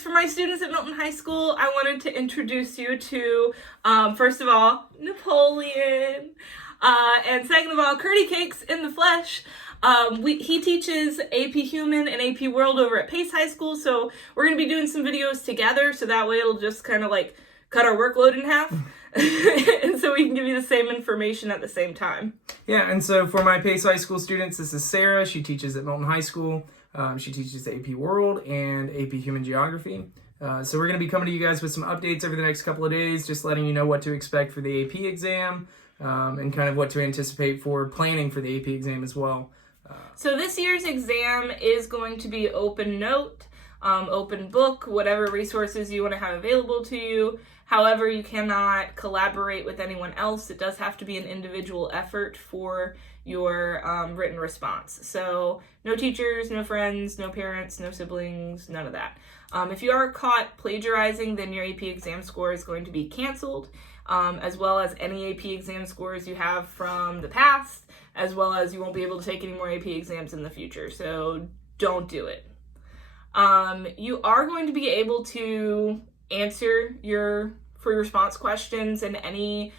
kids, for my students at Milton High School, I wanted to introduce you to, first of all, Napoleon, and second of all, Curdy Cakes in the flesh. He teaches AP Human and AP World over at Pace High School, so we're going to be doing some videos together, so that way it'll just kind of like cut our workload in half, and so we can give you the same information at the same time. Yeah, and so for my Pace High School students, this is Sarah. She teaches at Milton High School. She teaches AP World and AP Human Geography. So we're going to be coming to you guys with some updates over the next couple of days, just letting you know what to expect for the AP exam, and kind of what to anticipate for planning for the AP exam as well. So this year's exam is going to be open note, open book, whatever resources you want to have available to you. However, you cannot collaborate with anyone else. It does have to be an individual effort for your written response. So no teachers, no friends, no parents, no siblings, none of that. If you are caught plagiarizing, then your AP exam score is going to be canceled, as well as any AP exam scores you have from the past, as well as you won't be able to take any more AP exams in the future. So don't do it. You are going to be able to answer your free response questions in any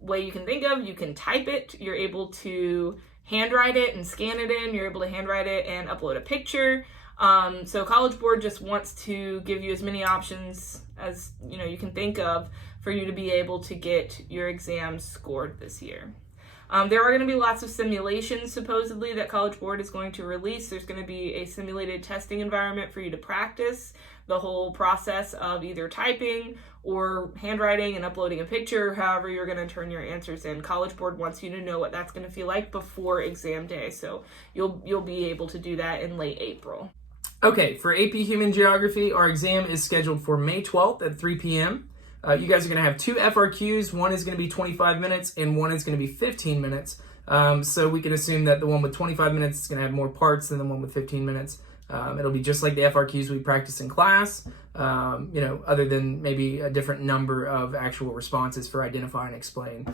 way you can think of. You can type it. You're able to handwrite it and scan it in. You're able to handwrite it and upload a picture. So College Board just wants to give you as many options as you can think of for you to be able to get your exams scored this year. There are going to be lots of simulations, supposedly, that College Board is going to release. There's going to be a simulated testing environment for you to practice the whole process of either typing or handwriting and uploading a picture, however you're going to turn your answers in. College Board wants you to know what that's going to feel like before exam day, so you'll be able to do that in late April. Okay, for AP Human Geography, our exam is scheduled for May 12th at 3 p.m. You guys are going to have two FRQs. One is going to be 25 minutes and one is going to be 15 minutes. So we can assume that the one with 25 minutes is going to have more parts than the one with 15 minutes. It'll be just like the FRQs we practice in class, other than maybe a different number of actual responses for identify and explain.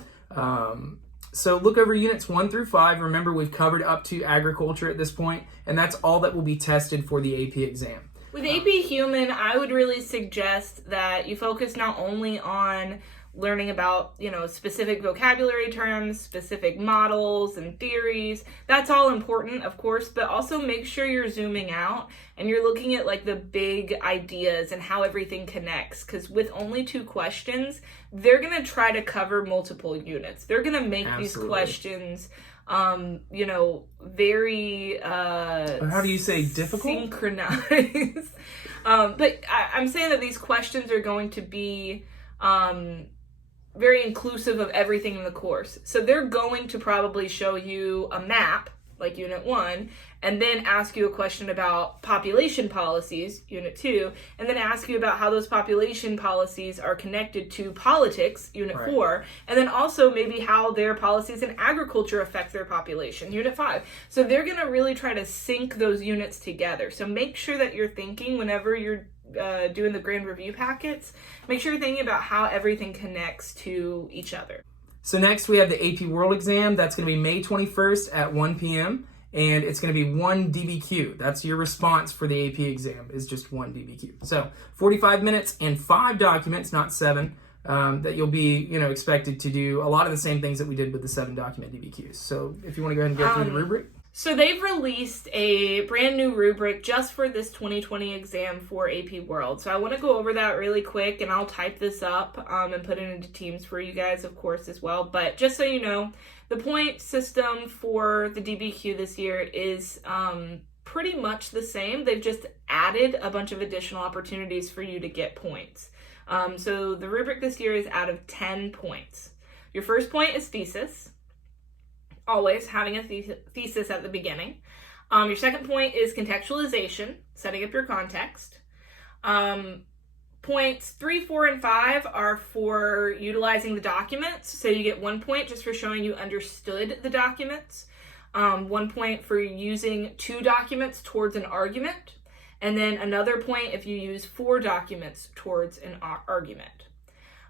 So look over units 1 through 5. Remember, we've covered up to agriculture at this point, and that's all that will be tested for the AP exam. With AP Human, I would really suggest that you focus not only on learning about, specific vocabulary terms, specific models and theories. That's all important, of course, but also make sure you're zooming out and you're looking at like the big ideas and how everything connects. Because with only 2 questions, they're going to try to cover multiple units. They're going to make these questions very how do you say difficult? Synchronized. But I'm saying that these questions are going to be very inclusive of everything in the course. So they're going to probably show you a map, like Unit 1, and then ask you a question about population policies, Unit 2, and then ask you about how those population policies are connected to politics, Unit 4, and then also maybe how their policies in agriculture affect their population, Unit 5. So they're going to really try to sync those units together. So make sure that you're thinking whenever you're doing the grand review packets, make sure you're thinking about how everything connects to each other. So next we have the AP World exam. That's going to be May 21st at 1 p.m. and it's going to be 1 DBQ. That's your response for the AP exam, is just 1 DBQ. So 45 minutes and 5 documents, not 7, that you'll be expected to do a lot of the same things that we did with the 7 document DBQs. So if you want to go ahead and go through the rubric. So they've released a brand new rubric just for this 2020 exam for AP World. So I want to go over that really quick, and I'll type this up and put it into Teams for you guys, of course, as well. But just so you know, the point system for the DBQ this year is pretty much the same. They've just added a bunch of additional opportunities for you to get points. So the rubric this year is out of 10 points. Your first point is thesis. Always having a thesis at the beginning. Your second point is contextualization, setting up your context. Points 3, 4, and 5 are for utilizing the documents. So you get 1 point just for showing you understood the documents. 1 point for using 2 documents towards an argument. And then another point if you use 4 documents towards an argument.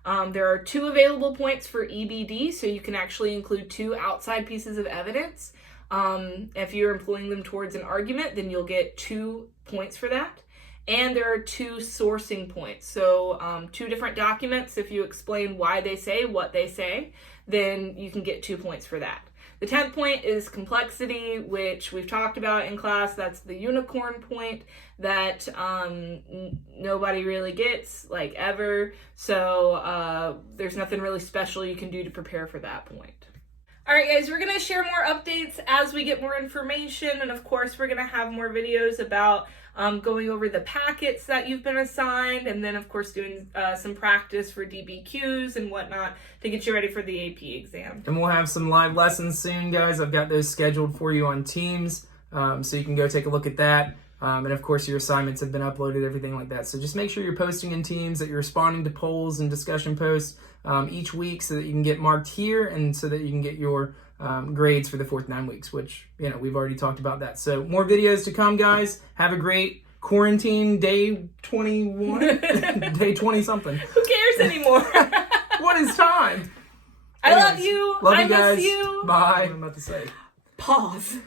There are 2 available points for EBD, so you can actually include 2 outside pieces of evidence. If you're employing them towards an argument, then you'll get 2 points for that. and there are 2 sourcing points. So 2 different documents. If you explain why they say what they say, then you can get 2 points for that. The 10th point is complexity, which we've talked about in class. That's the unicorn point that nobody really gets, like, ever. So there's nothing really special you can do to prepare for that point. All right, guys, we're going to share more updates as we get more information. And, of course, we're going to have more videos about going over the packets that you've been assigned. And then, of course, doing some practice for DBQs and whatnot to get you ready for the AP exam. And we'll have some live lessons soon, guys. I've got those scheduled for you on Teams, so you can go take a look at that. And, of course, your assignments have been uploaded, everything like that. So just make sure you're posting in Teams, that you're responding to polls and discussion posts each week so that you can get marked here and so that you can get your grades for the 4th 9 weeks, which, we've already talked about that. So more videos to come, guys. Have a great quarantine day 21, day 20-something. Who cares anymore? What is time? I love you. Love I you guys. miss you. Bye. I'm about to say. Pause.